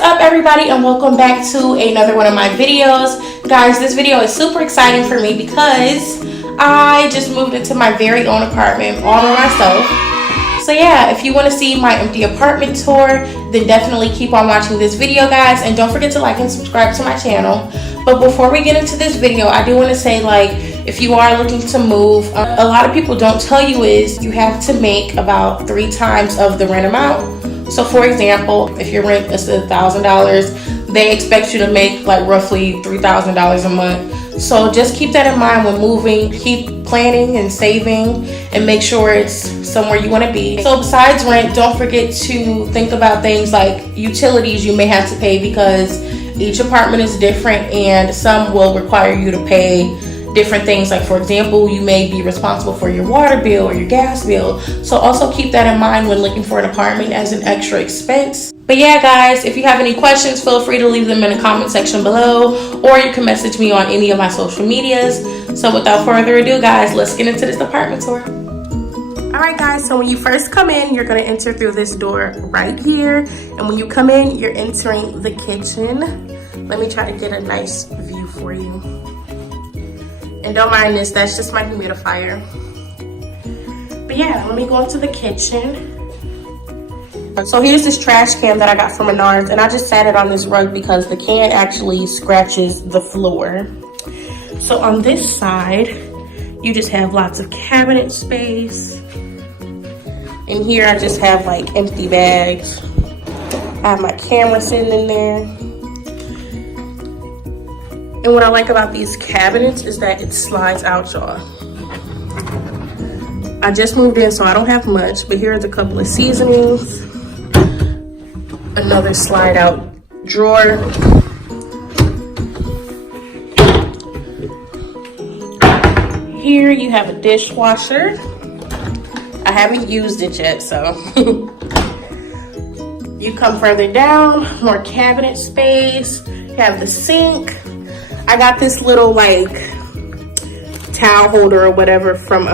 up everybody, and welcome back to another one of my videos. Guys, this video is super exciting for me because I just moved into my very own apartment all by myself. So yeah, if you want to see my empty apartment tour, then definitely keep on watching this video, guys, and don't forget to like and subscribe to my channel. But before we get into this video, I do want to say, like, if you are looking to move, a lot of people don't tell you is you have to make about 3 times of the rent amount. So for example, if your rent is $1,000, they expect you to make like roughly $3,000 a month. So just keep that in mind when moving. Keep planning and saving and make sure it's somewhere you want to be. So besides rent, don't forget to think about things like utilities you may have to pay, because each apartment is different and some will require you to pay different things. Like, for example, you may be responsible for your water bill or your gas bill. So also keep that in mind when looking for an apartment as an extra expense. But yeah, guys, if you have any questions, feel free to leave them in the comment section below, or you can message me on any of my social medias. So without further ado, guys, let's get into this apartment tour. All right, guys, so when you first come in, you're gonna enter through this door right here. And when you come in, you're entering the kitchen. Let me try to get a nice view for you. And don't mind this, that's just my humidifier. But yeah, let me go into the kitchen. So here's this trash can that I got from Menards, and I just sat it on this rug because the can actually scratches the floor. So on this side, you just have lots of cabinet space. And here I just have like empty bags. I have my camera sitting in there. And what I like about these cabinets is that it slides out, y'all. I just moved in, so I don't have much, but here's a couple of seasonings. Another slide out drawer. Here you have a dishwasher. I haven't used it yet, so. You come further down, more cabinet space. You have the sink. I got this little like towel holder or whatever from,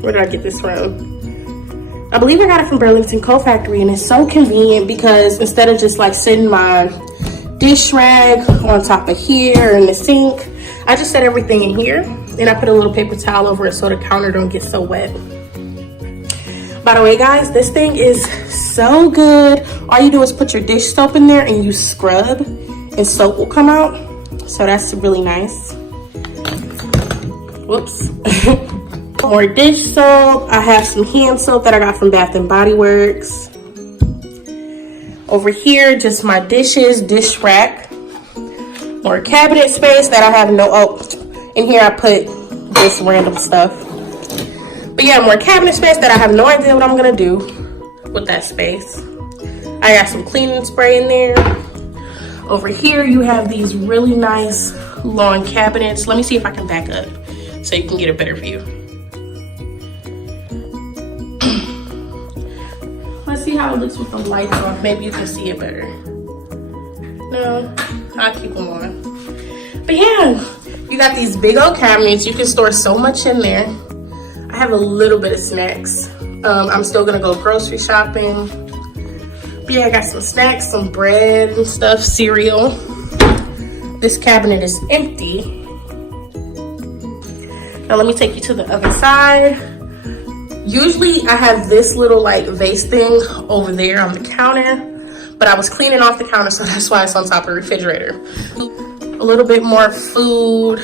where did I get this from? I believe I got it from Burlington Coat Factory, and it's so convenient because instead of just like sitting my dish rag on top of here in the sink, I just set everything in here and I put a little paper towel over it so the counter don't get so wet. By the way, guys, this thing is so good. All you do is put your dish soap in there and you scrub and soap will come out. So that's really nice. Whoops. More dish soap. I have some hand soap that I got from Bath and Body Works. Over here, just my dishes, dish rack. More cabinet space that I have in here I put this random stuff. But yeah, more cabinet space that I have no idea what I'm gonna do with that space. I got some cleaning spray in there. Over here, you have these really nice long cabinets. Let me see if I can back up so you can get a better view. Let's see how it looks with the lights on. Maybe you can see it better. No, I'll keep them on. But yeah, you got these big old cabinets. You can store so much in there. I have a little bit of snacks. I'm still gonna go grocery shopping. But yeah, I got some snacks, some bread and stuff, cereal. This cabinet is empty. Now let me take you to the other side. Usually I have this little like vase thing over there on the counter, but I was cleaning off the counter, so that's why it's on top of the refrigerator. A little bit more food.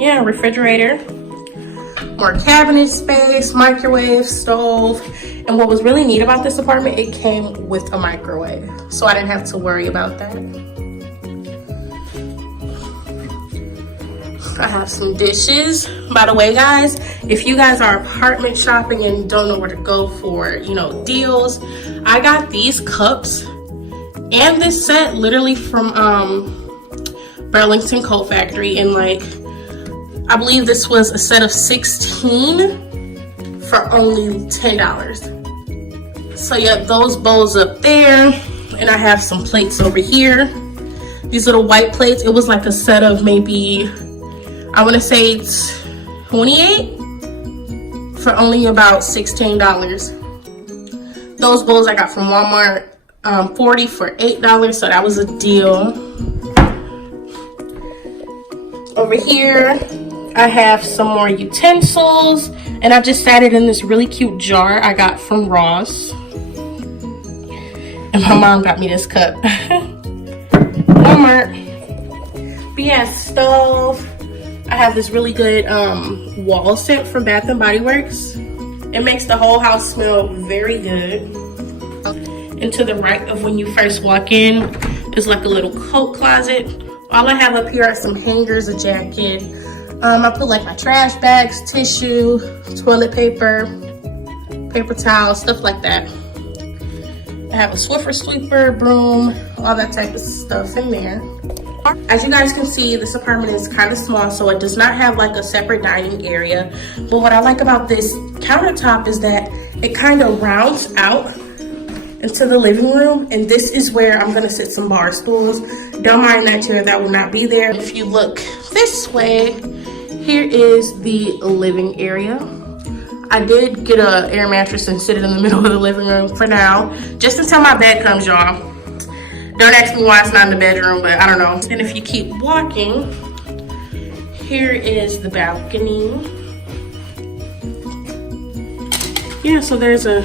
Yeah, refrigerator. More cabinet space, microwave, stove. And what was really neat about this apartment, it came with a microwave. So I didn't have to worry about that. I have some dishes. By the way, guys, if you guys are apartment shopping and don't know where to go for, you know, deals, I got these cups and this set literally from Burlington Coat Factory, and like, I believe this was a set of 16 for only $10. So yeah, those bowls up there, and I have some plates over here. These little white plates, it was like a set of maybe, I want to say 28 for only about $16. Those bowls I got from Walmart. 40 for $8, so that was a deal. Over here, I have some more utensils, and I just sat it in this really cute jar I got from Ross. And my mom got me this cup. Walmart. But yeah, stove. I have this really good wall scent from Bath & Body Works. It makes the whole house smell very good. And to the right of when you first walk in is like a little coat closet. All I have up here are some hangers, a jacket. I put like my trash bags, tissue, toilet paper, paper towels, stuff like that. I have a Swiffer sweeper, broom, all that type of stuff in there. As you guys can see, this apartment is kind of small, so it does not have like a separate dining area. But what I like about this countertop is that it kind of rounds out into the living room, and this is where I'm gonna sit some bar stools. Don't mind that chair, that will not be there. If you look this way, here is the living area. I did get an air mattress and sit it in the middle of the living room for now, just until my bed comes, y'all. Don't ask me why it's not in the bedroom, but I don't know. And if you keep walking, here is the balcony. Yeah, so there's a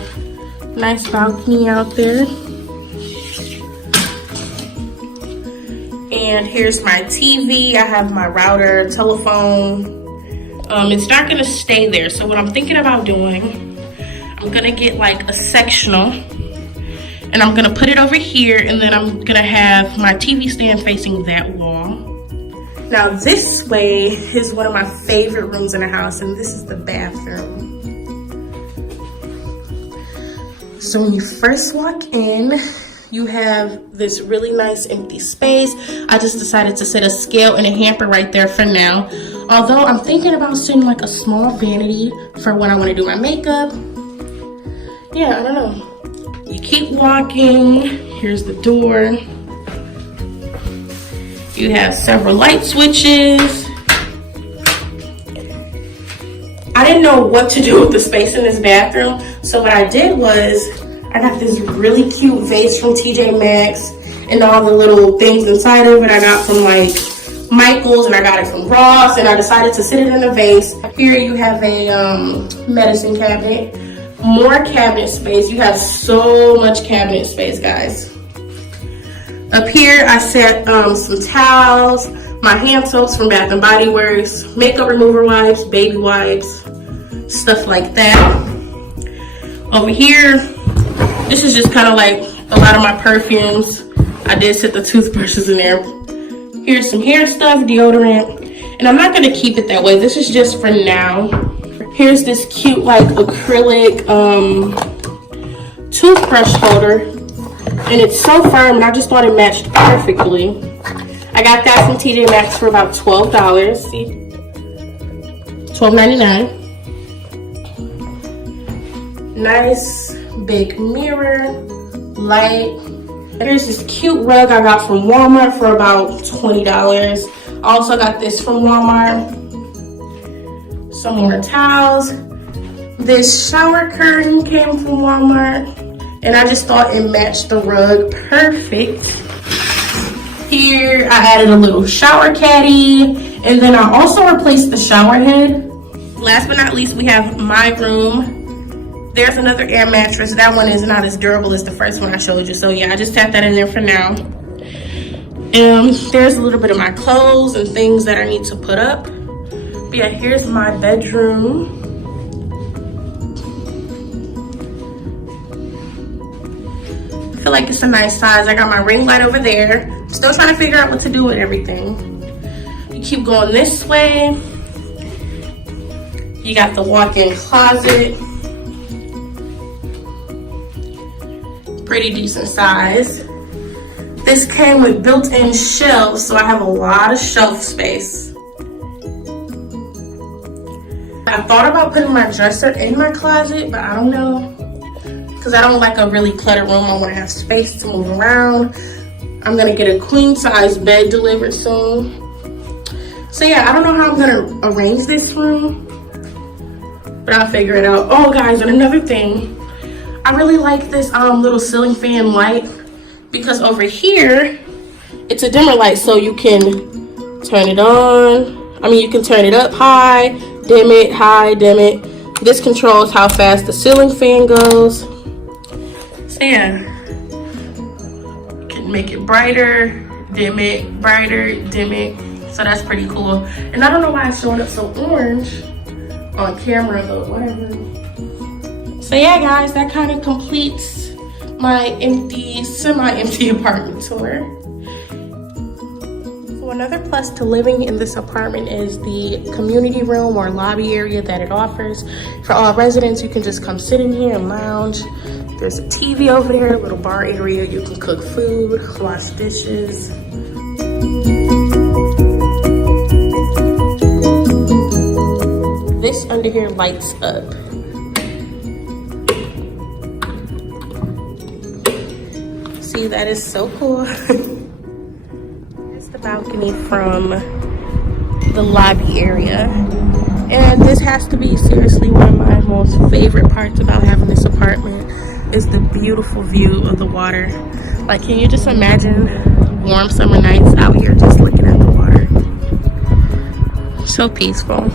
nice balcony out there. And here's my TV. I have my router, telephone. It's not gonna stay there. So what I'm thinking about doing, I'm gonna get like a sectional, and I'm gonna put it over here, and then I'm gonna have my TV stand facing that wall. Now this way is one of my favorite rooms in the house, and this is the bathroom. So when you first walk in, you have this really nice empty space. I just decided to set a scale and a hamper right there for now. Although I'm thinking about setting like a small vanity for when I wanna do my makeup. Yeah, I don't know. You keep walking, here's the door. You have several light switches. I didn't know what to do with the space in this bathroom, so what I did was I got this really cute vase from TJ Maxx, and all the little things inside of it I got from like Michael's, and I got it from Ross, and I decided to sit it in a vase. Here you have a medicine cabinet. More cabinet space. You have so much cabinet space, guys. Up here I set some towels, my hand soaps from Bath & Body Works, makeup remover wipes, baby wipes, stuff like that. Over here, this is just kind of like a lot of my perfumes. I did set the toothbrushes in there. Here's some hair stuff, deodorant, and I'm not gonna keep it that way. This is just for now. Here's this cute like acrylic toothbrush holder, and it's so firm, and I just thought it matched perfectly. I got that from TJ Maxx for about $12. See, $12.99. Nice big mirror, light. Here's this cute rug I got from Walmart for about $20. I also got this from Walmart. Some more towels. This shower curtain came from Walmart, and I just thought it matched the rug perfect. Here I added a little shower caddy, and then I also replaced the shower head. Last but not least, we have my room. There's another air mattress. That one is not as durable as the first one I showed you, so yeah, I just tapped that in there for now. There's a little bit of my clothes and things that I need to put up. But yeah, here's my bedroom. I feel like it's a nice size. I got my ring light over there. Still trying to figure out what to do with everything. You keep going this way. You got the walk-in closet. Pretty decent size. This came with built-in shelves, so I have a lot of shelf space. I thought about putting my dresser in my closet, but I don't know, because I don't like a really cluttered room. I want to have space to move around. I'm gonna get a queen size bed delivered soon. So yeah, I don't know how I'm gonna arrange this room, but I'll figure it out. Oh guys, and another thing, I really like this little ceiling fan light. because over here it's a dimmer light, so you can turn it on. I mean, you can turn it up high, dim it. This controls how fast the ceiling fan goes. So yeah, you can make it brighter, dim it, brighter, dim it. So that's pretty cool. And I don't know why it's showing up so orange on camera, but whatever. So yeah, guys, that kind of completes my semi-empty apartment tour. So another plus to living in this apartment is the community room or lobby area that it offers. For all residents, you can just come sit in here and lounge. There's a TV over there, a little bar area. You can cook food, wash dishes. This under here lights up. See, that is so cool. Here's the balcony from the lobby area. And this has to be seriously one of my most favorite parts about having this apartment is the beautiful view of the water. Like, can you just imagine warm summer nights out here just looking at the water? So peaceful.